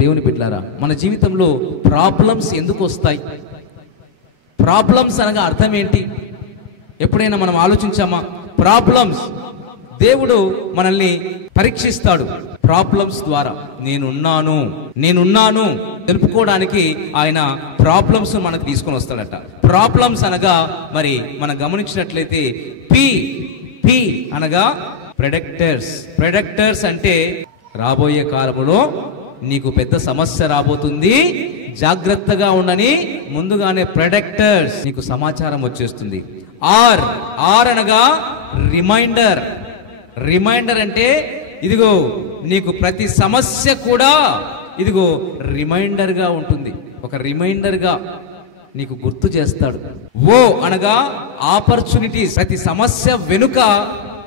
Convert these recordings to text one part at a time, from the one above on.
దేవుని బిడ్డలారా, మన జీవితంలో ప్రాబ్లమ్స్ ఎందుకు వస్తాయి? ప్రాబ్లమ్స్ అనగా అర్థం ఏంటి? ఎప్పుడైనా మనం ఆలోచించామా? ప్రాబ్లమ్స్, దేవుడు మనల్ని పరీక్షిస్తాడు ప్రాబ్లమ్స్ ద్వారా. నేనున్నాను తెలుపుకోవడానికి ఆయన ప్రాబ్లమ్స్ మనకు తీసుకొని వస్తాడట. ప్రాబ్లమ్స్ అనగా మరి మనం గమనించినట్లయితే పి అనగా ప్రెడిక్టర్స్ అంటే రాబోయే కాలంలో నీకు పెద్ద సమస్య రాబోతుంది, జాగ్రత్తగా ఉండని ముందుగానే ప్రెడిక్టర్స్ నీకు సమాచారం వచ్చేస్తుంది. ఆర్ అనగా రిమైండర్ అంటే ఇదిగో నీకు ప్రతి సమస్య కూడా ఇదిగో రిమైండర్ గా ఉంటుంది, ఒక రిమైండర్ గా నీకు గుర్తు చేస్తాడు. ఓ అనగా ఆపర్చునిటీస్, ప్రతి సమస్య వెనుక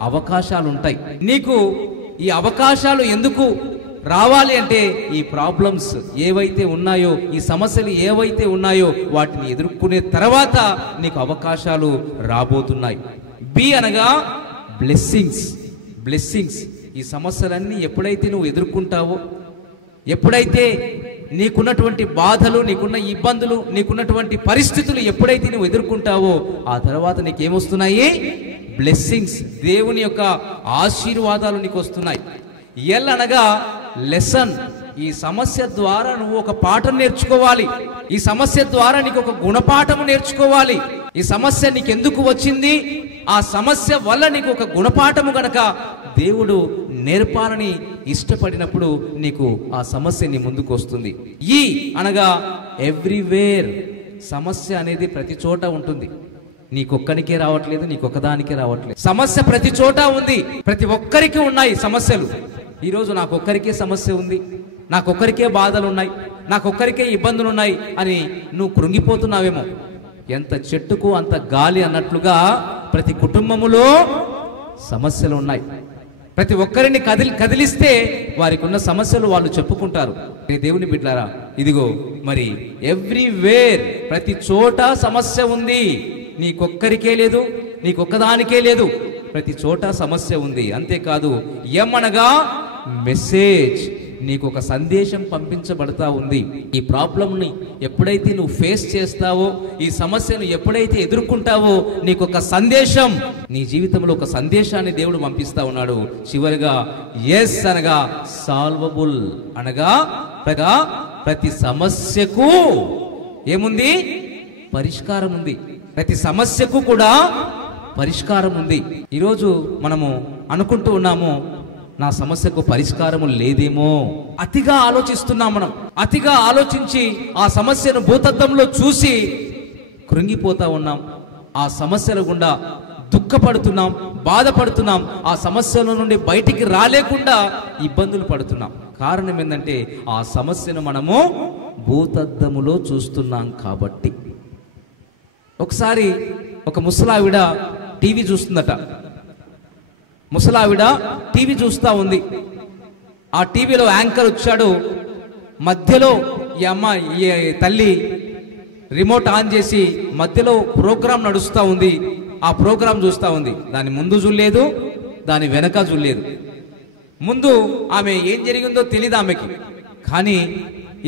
అవకాశాలు ఉంటాయి. నీకు ఈ అవకాశాలు ఎందుకు రావాలి అంటే ఈ ప్రాబ్లమ్స్ ఏవైతే ఉన్నాయో, ఈ సమస్యలు ఏవైతే ఉన్నాయో వాటిని ఎదుర్కొనే తర్వాత నీకు అవకాశాలు రాబోతున్నాయి. బి అనగా బ్లెస్సింగ్స్. ఈ సమస్యలన్నీ ఎప్పుడైతే నువ్వు ఎదుర్కొంటావో, ఎప్పుడైతే నీకున్నటువంటి బాధలు, నీకున్న ఇబ్బందులు, నీకున్నటువంటి పరిస్థితులు ఎప్పుడైతే నువ్వు ఎదుర్కొంటావో ఆ తర్వాత నీకేమొస్తున్నాయి? బ్లెస్సింగ్స్, దేవుని యొక్క ఆశీర్వాదాలు నీకు వస్తున్నాయి. ఎల్ అనగా లెసన్. ఈ సమస్య ద్వారా నువ్వు ఒక పాఠం నేర్చుకోవాలి. ఈ సమస్య ద్వారా నీకు ఒక గుణపాఠము నేర్చుకోవాలి. ఈ సమస్య నీకు ఎందుకు వచ్చింది, ఆ సమస్య వల్ల నీకు ఒక గుణపాఠము గనక దేవుడు నేర్పాలని ఇష్టపడినప్పుడు నీకు ఆ సమస్య నీ ముందుకు వస్తుంది. ఈ అనగా ఎవ్రీవేర్. సమస్య అనేది ప్రతి చోట ఉంటుంది, నీకొక్కడికే రావట్లేదు, నీకొక్కదానికే రావట్లేదు. సమస్య ప్రతి చోట ఉంది, ప్రతి ఒక్కరికి ఉన్నాయి సమస్యలు. ఈరోజు నాకొక్కరికే సమస్య ఉంది, నాకొక్కరికే బాధలు ఉన్నాయి, నాకొక్కరికే ఇబ్బందులు ఉన్నాయి అని నువ్వు కృంగిపోతున్నావేమో. ఎంత చెట్టుకు అంత గాలి అన్నట్లుగా ప్రతి కుటుంబములో సమస్యలు ఉన్నాయి. ప్రతి ఒక్కరిని కదిలిస్తే వారికి ఉన్న సమస్యలు వాళ్ళు చెప్పుకుంటారు. దేవుని బిడ్డలారా, ఇదిగో మరి ఎవ్రీవేర్, ప్రతి చోట సమస్య ఉంది. నీకొక్కరికే లేదు, నీకొక్కదానికే లేదు, ప్రతి చోట సమస్య ఉంది. అంతేకాదు ఏమనగా మెసేజ్, నీకు ఒక సందేశం పంపించబడతా ఉంది. ఈ ప్రాబ్లంని ఎప్పుడైతే నువ్వు ఫేస్ చేస్తావో, ఈ సమస్యను ఎప్పుడైతే ఎదుర్కొంటావో నీకు ఒక సందేశం, నీ జీవితంలో ఒక సందేశాన్ని దేవుడు పంపిస్తా ఉన్నాడు. చివరిగా ఎస్ అనగా సాల్వబుల్ అనగా ప్రతి సమస్యకు ఏముంది? పరిష్కారం ఉంది. ప్రతి సమస్యకు కూడా పరిష్కారం ఉంది. ఈరోజు మనము అనుకుంటూ ఉన్నాము నా సమస్యకు పరిష్కారము లేదేమో, అతిగా ఆలోచిస్తున్నాం. మనం అతిగా ఆలోచించి ఆ సమస్యను భూతద్దంలో చూసి కృంగిపోతా ఉన్నాం. ఆ సమస్యల గుండా దుఃఖపడుతున్నాం, బాధపడుతున్నాం. ఆ సమస్యల నుండి బయటికి రాలేకుండా ఇబ్బందులు పడుతున్నాం. కారణం ఏంటంటే ఆ సమస్యను మనము భూతద్దములో చూస్తున్నాం కాబట్టి. ఒకసారి ఒక ముసలావిడ టీవీ చూస్తుందట. ముసలావిడ టీవీ చూస్తూ ఉంది. ఆ టీవీలో యాంకర్ వచ్చాడు. మధ్యలో ఈ తల్లి రిమోట్ ఆన్ చేసి మధ్యలో ప్రోగ్రాం నడుస్తూ ఉంది. ఆ ప్రోగ్రాం చూస్తూ ఉంది. దాని ముందు చూడలేదు, దాని వెనక చూడలేదు. ముందు ఆమె ఏం జరిగిందో తెలియదు ఆమెకి. కానీ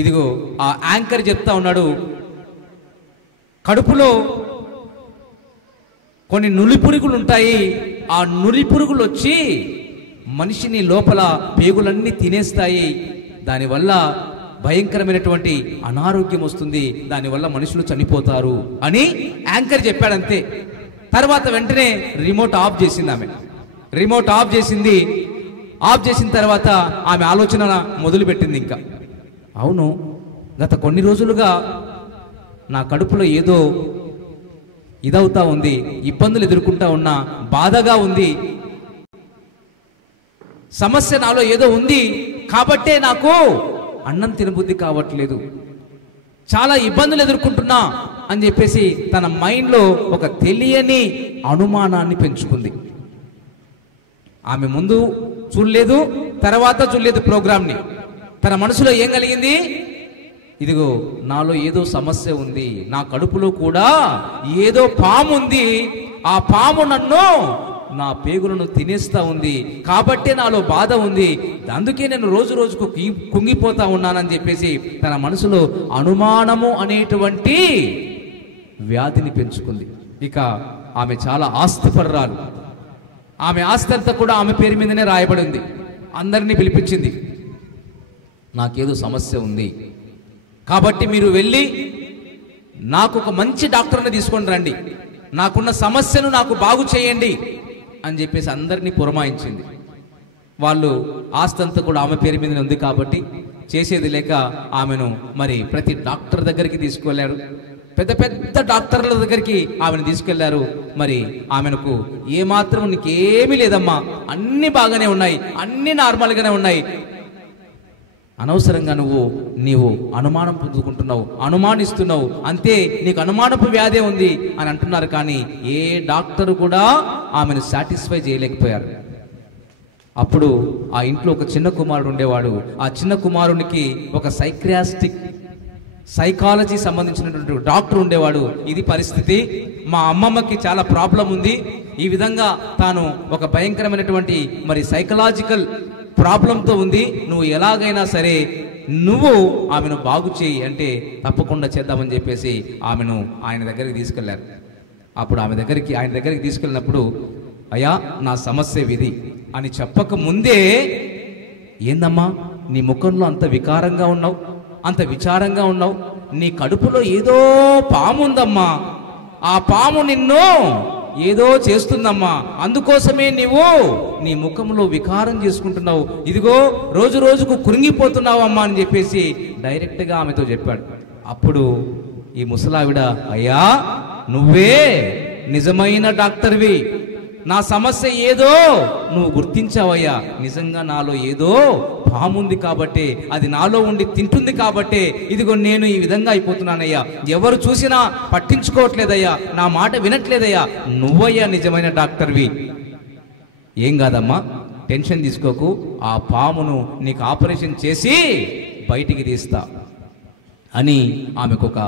ఇదిగో ఆ యాంకర్ చెప్తా ఉన్నాడు, కడుపులో కొన్ని నులిపురుగులు ఉంటాయి. ఆ నులిపురుగులు వచ్చి మనిషిని లోపల పేగులన్నీ తినేస్తాయి. దానివల్ల భయంకరమైనటువంటి అనారోగ్యం వస్తుంది, దానివల్ల మనుషులు చనిపోతారు అని యాంకర్ చెప్పాడంతే. తర్వాత వెంటనే రిమోట్ ఆఫ్ చేసింది ఆమె. రిమోట్ ఆఫ్ చేసింది. ఆఫ్ చేసిన తర్వాత ఆమె ఆలోచన మొదలుపెట్టింది. ఇంకా అవును, గత కొన్ని రోజులుగా నా కడుపులో ఏదో ఇదవుతా ఉంది, ఇబ్బందులు ఎదుర్కొంటా ఉన్నా, బాధగా ఉంది, సమస్య నాలో ఏదో ఉంది కాబట్టే నాకు అన్నం తినబుద్ధి కావట్లేదు, చాలా ఇబ్బందులు ఎదుర్కొంటున్నా అని చెప్పేసి తన మైండ్లో ఒక తెలియని అనుమానాన్ని పెంచుకుంది. ఆమె ముందు చూడలేదు, తర్వాత చూడలేదు ప్రోగ్రామ్ని. తన మనసులో ఏం కలిగింది? ఇదిగో నాలో ఏదో సమస్య ఉంది, నా కడుపులో కూడా ఏదో పాము ఉంది, ఆ పాము నన్ను నా పేగులను తినేస్తా ఉంది, కాబట్టే నాలో బాధ ఉంది, అందుకే నేను రోజు రోజుకు కుంగిపోతా ఉన్నానని చెప్పేసి తన మనసులో అనుమానము అనేటువంటి వ్యాధిని పెంచుకుంది. ఇక ఆమె చాలా ఆస్తిపరురాలు. ఆమె ఆస్తి అంతా కూడా ఆమె పేరు మీదనే రాయబడింది. అందరినీ పిలిపించింది, నాకేదో సమస్య ఉంది కాబట్టి మీరు వెళ్ళి నాకు ఒక మంచి డాక్టర్ని తీసుకొని రండి, నాకున్న సమస్యను నాకు బాగు చేయండి అని చెప్పేసి అందరినీ పురమాయించింది. వాళ్ళు ఆస్తి అంతా కూడా ఆమె పేరు మీదనే ఉంది కాబట్టి చేసేది లేక ఆమెను మరి ప్రతి డాక్టర్ దగ్గరికి తీసుకువెళ్ళారు. పెద్ద పెద్ద డాక్టర్ల దగ్గరికి ఆమెను తీసుకెళ్లారు. మరి ఆమెకు ఏమాత్రం నీకేమీ లేదమ్మా, అన్ని బాగానే ఉన్నాయి, అన్ని నార్మల్గానే ఉన్నాయి, అనవసరంగా నీవు అనుమానం పొందుకుంటున్నావు, అనుమానిస్తున్నావు, అంతే, నీకు అనుమానపు వ్యాధే ఉంది అని అంటున్నారు. కానీ ఏ డాక్టరు కూడా ఆమెను సాటిస్ఫై చేయలేకపోయారు. అప్పుడు ఆ ఇంట్లో ఒక చిన్న కుమారుడు ఉండేవాడు. ఆ చిన్న కుమారునికి ఒక సైకాలజీ సంబంధించినటువంటి డాక్టర్ ఉండేవాడు. ఇది పరిస్థితి, మా అమ్మమ్మకి చాలా ప్రాబ్లం ఉంది, ఈ విధంగా తాను ఒక భయంకరమైనటువంటి మరి సైకలాజికల్ ప్రాబ్లంతో ఉంది, నువ్వు ఎలాగైనా సరే నువ్వు ఆమెను బాగు చేయి అంటే తప్పకుండా చేద్దామని చెప్పేసి ఆమెను ఆయన దగ్గరికి తీసుకెళ్లారు. అప్పుడు ఆయన దగ్గరికి తీసుకెళ్ళినప్పుడు, అయ్యా నా సమస్య విధి అని చెప్పక ముందే, ఏందమ్మా నీ ముఖంలో అంత వికారంగా ఉన్నావు, అంత విచారంగా ఉన్నావు, నీ కడుపులో ఏదో పాము ఉందమ్మా, ఆ పాము నిన్ను ఏదో చేస్తుందమ్మా, అందుకోసమే నీవు నీ ముఖంలో వికారం చేసుకుంటున్నావు, ఇదిగో రోజు రోజుకు కృంగిపోతున్నావు అమ్మా అని చెప్పేసి డైరెక్ట్గా ఆమెతో చెప్పాడు. అప్పుడు ఈ ముసలావిడ, అయ్యా నువ్వే నిజమైన డాక్టర్వి, నా సమస్య ఏదో నువ్వు గుర్తించావయ్యా, నిజంగా నాలో ఏదో పాముంది కాబట్టి, అది నాలో ఉండి తింటుంది కాబట్టి ఇదిగో నేను ఈ విధంగా అయిపోతున్నానయ్యా, ఎవరు చూసినా పట్టించుకోవట్లేదయ్యా, నా మాట వినట్లేదయ్యా, నువ్వయ్యా నిజమైన డాక్టర్వి, ఏం కాదమ్మా టెన్షన్ తీసుకోకు, ఆ పామును నీకు ఆపరేషన్ చేసి బయటికి తీస్తా అని ఆమెకు ఒక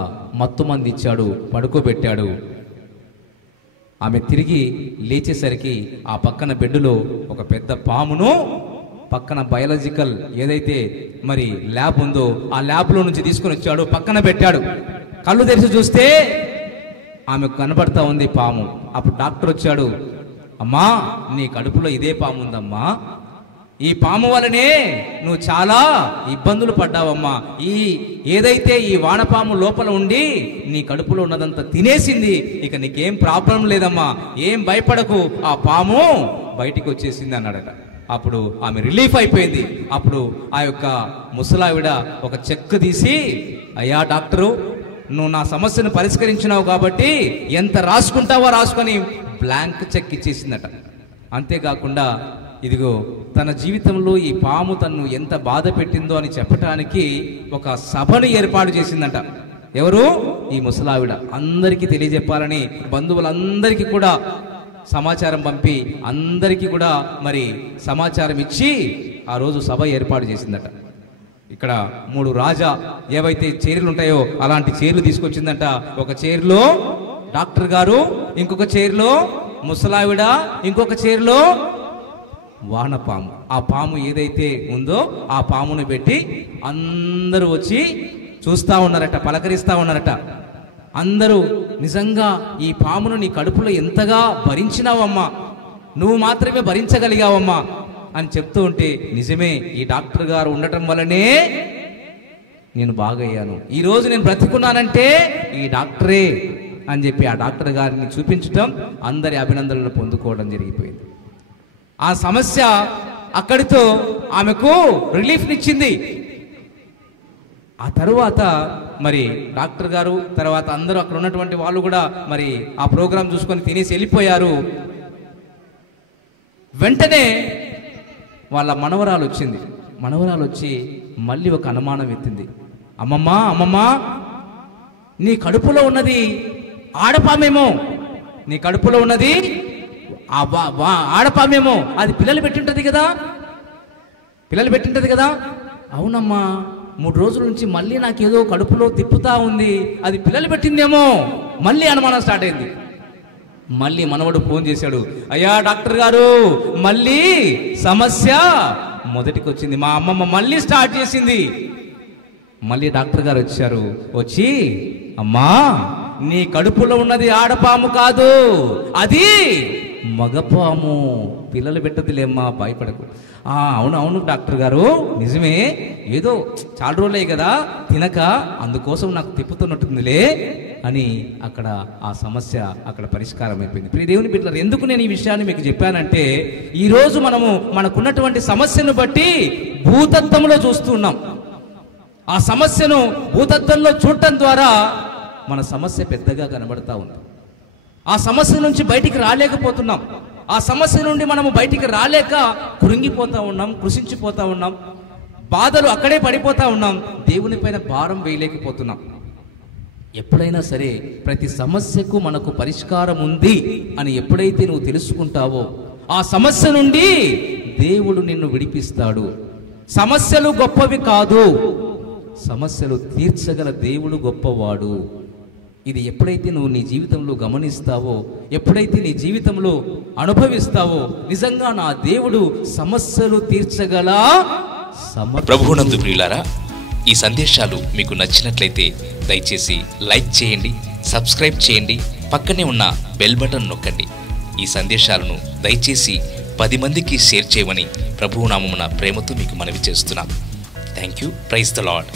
మత్తు మంది ఇచ్చాడు, పడుకోబెట్టాడు. ఆమె తిరిగి లేచేసరికి ఆ పక్కన బెడ్డులో ఒక పెద్ద పామును, పక్కన బయాలజికల్ ఏదైతే మరి ల్యాబ్ ఉందో ఆ ల్యాబ్లో నుంచి తీసుకొని వచ్చాడు, పక్కన పెట్టాడు. కళ్ళు తెరిచి చూస్తే ఆమెకు కనబడతా ఉంది పాము. అప్పుడు డాక్టర్ వచ్చాడు, అమ్మా నీ కడుపులో ఇదే పాము ఉందమ్మా, ఈ పాము వలనే నువ్వు చాలా ఇబ్బందులు పడ్డావమ్మా, ఏదైతే ఈ వానపాము లోపల ఉండి నీ కడుపులో ఉన్నదంతా తినేసింది, ఇక నీకేం ప్రాబ్లం లేదమ్మా, ఏం భయపడకు, ఆ పాము బయటికి వచ్చేసింది అన్నాడట. అప్పుడు ఆమె రిలీఫ్ అయిపోయింది. అప్పుడు ఆ యొక్క ముసలావిడ ఒక చెక్ తీసి, అయ్యా డాక్టరు నువ్వు నా సమస్యను పరిష్కరించినావు కాబట్టి ఎంత రాసుకుంటావో రాసుకొని బ్లాంక్ చెక్ ఇచ్చేసిందట. అంతేకాకుండా ఇదిగో తన జీవితంలో ఈ పాము తన్ను ఎంత బాధ పెట్టిందో అని చెప్పటానికి ఒక సభను ఏర్పాటు చేసిందంట. ఎవరు? ఈ ముసలావిడ. అందరికీ తెలియజెప్పాలని బంధువులందరికీ కూడా సమాచారం పంపి అందరికీ కూడా మరి సమాచారం ఇచ్చి ఆ రోజు సభ ఏర్పాటు చేసిందట. ఇక్కడ 3 రాజా ఏవైతే చైర్లు ఉంటాయో అలాంటి చైర్లు తీసుకొచ్చిందంట. ఒక చైర్లో డాక్టర్ గారు, ఇంకొక చైర్లో ముసలావిడ, ఇంకొక చైర్లో వానపాము. ఆ పాము ఏదైతే ఉందో ఆ పామును పెట్టి అందరూ వచ్చి చూస్తా ఉన్నారట, పలకరిస్తా ఉన్నారట. అందరూ నిజంగా ఈ పామును నీ కడుపులో ఎంతగా భరించినావమ్మా, నువ్వు మాత్రమే భరించగలిగావమ్మా అని చెప్తూ ఉంటే, నిజమే ఈ డాక్టర్ గారు ఉండటం వల్లనే నేను బాగయ్యాను, ఈరోజు నేను బ్రతికున్నానంటే ఈ డాక్టరే అని చెప్పి ఆ డాక్టర్ గారిని చూపించటం, అందరి అభినందనలు పొందుకోవడం జరిగిపోయింది. ఆ సమస్య అక్కడితో ఆమెకు రిలీఫ్నిచ్చింది. ఆ తరువాత మరి డాక్టర్ గారు తర్వాత అందరూ అక్కడ ఉన్నటువంటి వాళ్ళు కూడా మరి ఆ ప్రోగ్రాం చూసుకొని తినేసి వెళ్ళిపోయారు. వెంటనే వాళ్ళ మనవరాలు వచ్చింది. మనవరాలు వచ్చి మళ్ళీ ఒక అనుమానం ఎత్తింది. అమ్మమ్మా అమ్మమ్మా, నీ కడుపులో ఉన్నది ఆడపామేమో, నీ కడుపులో ఉన్నది ఆడపామేమో, అది పిల్లలు పెట్టింటది కదా, పిల్లలు పెట్టింటది కదా. అవునమ్మా, 3 రోజుల నుంచి మళ్ళీ నాకేదో కడుపులో తిప్పుతా ఉంది, అది పిల్లలు పెట్టిందేమో. మళ్ళీ అనుమానం స్టార్ట్ అయింది. మళ్ళీ మనవడు ఫోన్ చేశాడు, అయ్యా డాక్టర్ గారు మళ్ళీ సమస్య మొదటికి వచ్చింది, మా అమ్మమ్మ మళ్ళీ స్టార్ట్ చేసింది. మళ్ళీ డాక్టర్ గారు వచ్చారు, వచ్చి అమ్మా నీ కడుపులో ఉన్నది ఆడపాము కాదు, అది మగపాము, పిల్లలు పెట్టదులేమ్మా, భయపడకు. అవును అవును డాక్టర్ గారు నిజమే, ఏదో చాలా రోజులే కదా తినక, అందుకోసం నాకు తిప్పుతున్నట్టుందిలే అని అక్కడ ఆ సమస్య అక్కడ పరిష్కారం అయిపోయింది. ప్రియ దేవుని బిడ్డలారా, ఎందుకు నేను ఈ విషయాన్ని మీకు చెప్పానంటే, ఈరోజు మనము మనకున్నటువంటి సమస్యను బట్టి భూతత్వంలో చూస్తున్నాం. ఆ సమస్యను భూతత్వంలో చూడటం ద్వారా మన సమస్య పెద్దగా కనబడతా ఉంది. ఆ సమస్య నుంచి బయటికి రాలేకపోతున్నాం. ఆ సమస్య నుండి మనము బయటికి రాలేక కృంగిపోతా ఉన్నాం, కృషించిపోతా ఉన్నాం, బాధలు అక్కడే పడిపోతా ఉన్నాం, దేవుని పైన భారం వేయలేకపోతున్నాం. ఎప్పుడైనా సరే ప్రతి సమస్యకు మనకు పరిష్కారం ఉంది అని ఎప్పుడైతే నువ్వు తెలుసుకుంటావో, ఆ సమస్య నుండి దేవుడు నిన్ను విడిపిస్తాడు. సమస్యలు గొప్పవి కాదు, సమస్యలు తీర్చగల దేవుడు గొప్పవాడు. ఇది ఎప్పుడైతే నువ్వు నీ జీవితంలో గమనిస్తావో, ఎప్పుడైతే నీ జీవితంలో అనుభవిస్తావో, నిజంగా నా దేవుడు సమస్యలు తీర్చగల ప్రభువునందు ప్రియులారా, ఈ సందేశాలు మీకు నచ్చినట్లయితే దయచేసి లైక్ చేయండి, సబ్స్క్రైబ్ చేయండి, పక్కనే ఉన్న బెల్ బటన్ నొక్కండి. ఈ సందేశాలను దయచేసి 10 మందికి షేర్ చేయమని ప్రభువు నామమున ప్రేమతో మీకు మనవి చేస్తున్నాం. Thank you. Praise the lord.